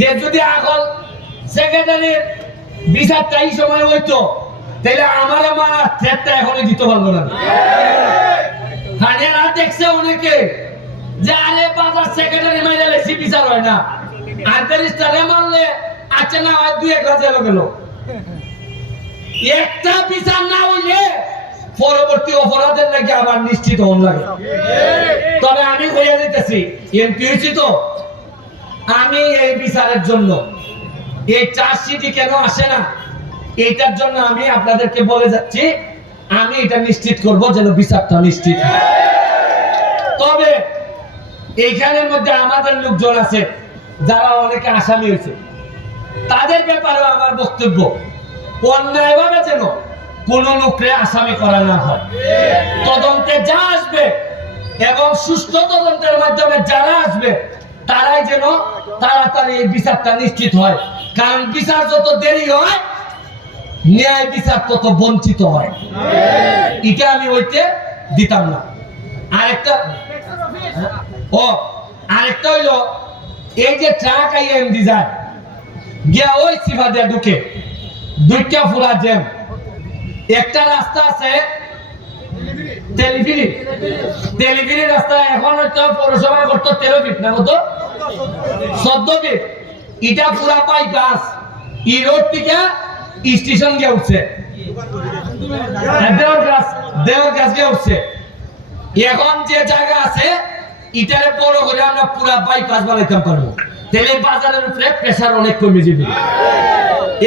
যে যদি আগল সেক্রেটারির বিচারটা এই সময় হইতো তাহলে আমার আমার থ্রেটটা এখনই দিতে পারব না। হানিয়ারা দেখছে অনেকে যে আরে বাজার সেক্রেটারি মাইলে বেশি বিচার হয় না। আর ব্যারিস্টারে মারলে আচ্ছা না হয় দুই এক হাজার গেল একটা বিচার না হইলে পরবর্তী অপরাধের নাকি আবার নিশ্চিত হন লাগে। তবে আমি হইয়া দিতেছি এমপি হয়েছি তো। আমি এই বিচারের জন্য, এই চার্জশিটই কেন আসে না? এইটার জন্য আমি আপনাদেরকে বলে যাচ্ছি, আমি এটা নিশ্চিত করব যেন বিচারটা নিশ্চিত তবে এইখানের মধ্যে আমাদের লোকজন আছে, যারা অনেকে আসামি হয়েছে। তাদের ব্যাপারেও আমার বক্তব্য, অন্যায়ভাবে যেন কোন লোকরে আসামি করা না হয়। তদন্তে যা আসবে এবং সুস্থ তদন্তের মাধ্যমে যারা আসবে, তারাই যেন তাড়াতাড়ি এই বিচারটা নিশ্চিত হয়। কারণ বিচার যত দেরি হয়, ন্যায় বিচার তত বঞ্চিত হয়। এটা আমি হইতে দিতাম না। আরেকটা ও, আরেকটা হইল, এই যে ট্রাক আইএমডি যায়, গিয়া ওই সিফা দিয়ে ঢুকে, দুইটা ফুলা জ্যাম। একটা রাস্তা আছে তেলিফিরি তেলিফিরি রাস্তা এখন হচ্ছে পৌরসভা করতো তেরো ফিট না কত? ফিট এটা পুরা বাইপাস ই রোড থেকে স্টেশন গিয়ে উঠছে। দেওয়ার গাছ দেওয়ার গাছ গিয়ে উঠছে। এখন যে জায়গা আছে, ইটারে বড় করে আমরা পুরা বাইপাস বানাইতে পারব। তাহলে বাজারের উপরে প্রেসার অনেক কমে যাবে।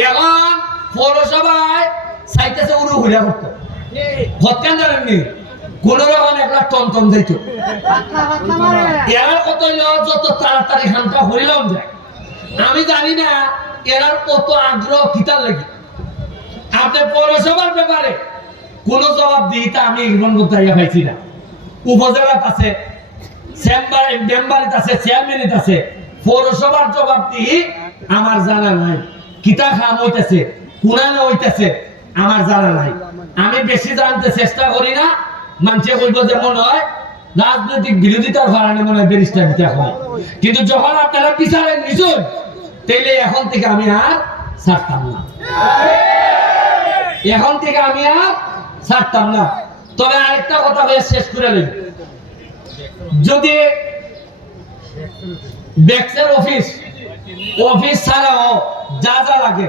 এখন পৌরসভায় সাইতেছে উড়ু ঘুরিয়া করতো হত্যা জানেননি কোন রকম একটা টমটম যাইতো। এরা কত যত তাড়াতাড়ি হানটা হরিলাম যায়। আমি জানি না এরার কত আগ্রহ কিতার লাগে। আপনি পৌরসভার ব্যাপারে কোন জবাব দিইতা আমি পাইছি না। উপজেলাত আছে চেম্বার মেম্বারিত আছে চেয়ারম্যানিত আছে। পৌরসভার জবাব দিই আমার জানা নাই। কিতা খাম হইতেছে কুনানে হইতেছে আমার জানা নাই। আমি বেশি জানতে চেষ্টা করি না মানুষে বলব যে মনে হয় রাজনৈতিক বিরোধিতার কারণে মনে হয় ব্যারিস্টার দিতে হয় কিন্তু যখন আপনারা বিচারের নিচুন তাইলে এখন থেকে আমি আর ছাড়তাম না। এখন থেকে আমি আর ছাড়তাম না। তবে আরেকটা কথা হয়ে শেষ করে নেব যদি ব্যাক্সের অফিস অফিস ছাড়াও যা যা লাগে,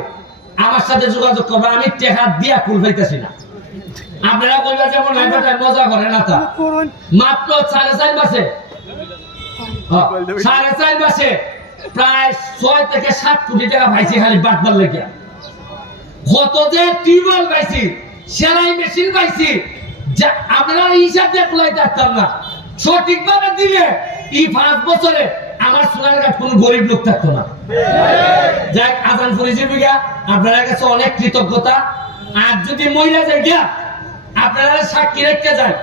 আমার সাথে যোগাযোগ করবে, আমি টেকা দিয়া কুল পাইতেছি না। আপনারা যেমন মজা করে না তা? মাত্র সাড়ে চার মাসে। হ্যাঁ, সাড়ে চার মাসে প্রায় ছয় থেকে সাত কোটি টাকা পাইছি খালি বাটবার লেগে কত যে টিউবওয়েল পাইছি সেলাই মেশিন পাইছি যা আপনারা হিসাব দিয়ে থাকতাম না। সঠিকভাবে দিলে এই পাঁচ বছরে আমার সোনার ঘাট কোনো গরিব লোক থাকতো না। যাক আজান করেছি বিঘা আপনারা কাছে অনেক কৃতজ্ঞতা। আর যদি মহিলা যায় গিয়া আপনারা সাক্ষী রেখে যায়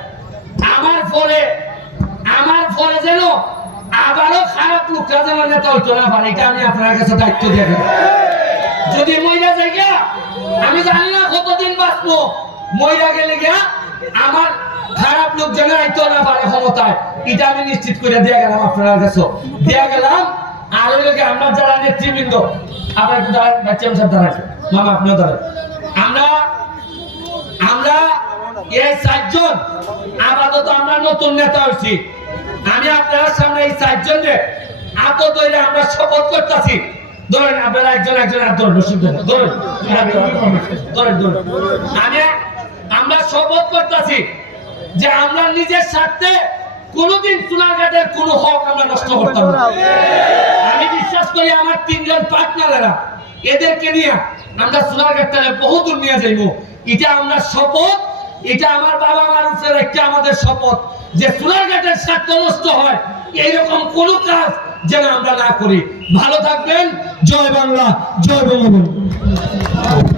আমার পরে আমার পরে যেন আবারও খারাপ লোকরা যেন নেতা হইতো না পারে, এটা আমি আপনার কাছে দায়িত্ব দিয়ে যদি মহিলা যায় গিয়া, আমি জানি না কতদিন বাঁচবো। মহিলা গেলে গিয়া আমার খারাপ লোক যেন আইতো না পারে ক্ষমতায়, এটা আমি নিশ্চিত করে দিয়ে গেলাম আপনার কাছে। দিয়ে গেলাম, আর ওই লোকে আমরা যারা নেতৃবৃন্দ, আপনার একটু দাঁড়ান বাচ্চাম সাহেব দাঁড়ান, মামা আপনিও দাঁড়ান। আমরা আমরা এই চারজন। আপাতত আমরা নতুন নেতা হয়েছি। আমি আপনার সামনে এই তৈরি আমরা শপথ করতেছি। ধরেন আপনারা একজন একজন হাত ধরুন আমি আমরা শপথ করতেছি যে আমরা নিজের স্বার্থে কোনোদিন সোনারঘাটের কোনো হক আমরা নষ্ট করতাম না। আমি বিশ্বাস করি আমার তিনজন পার্টনারেরা এদেরকে নিয়ে আমরা সোনারঘাটটারে বহুদূর নিয়ে যাইব। এটা আমরা শপথ এটা আমার বাবা মার উপরে একটা আমাদের শপথ যে সোনারঘাটের স্বার্থ নষ্ট হয়। এইরকম কোনো কাজ যেন আমরা না করি। ভালো থাকবেন। জয় বাংলা। জয় বঙ্গবন্ধু।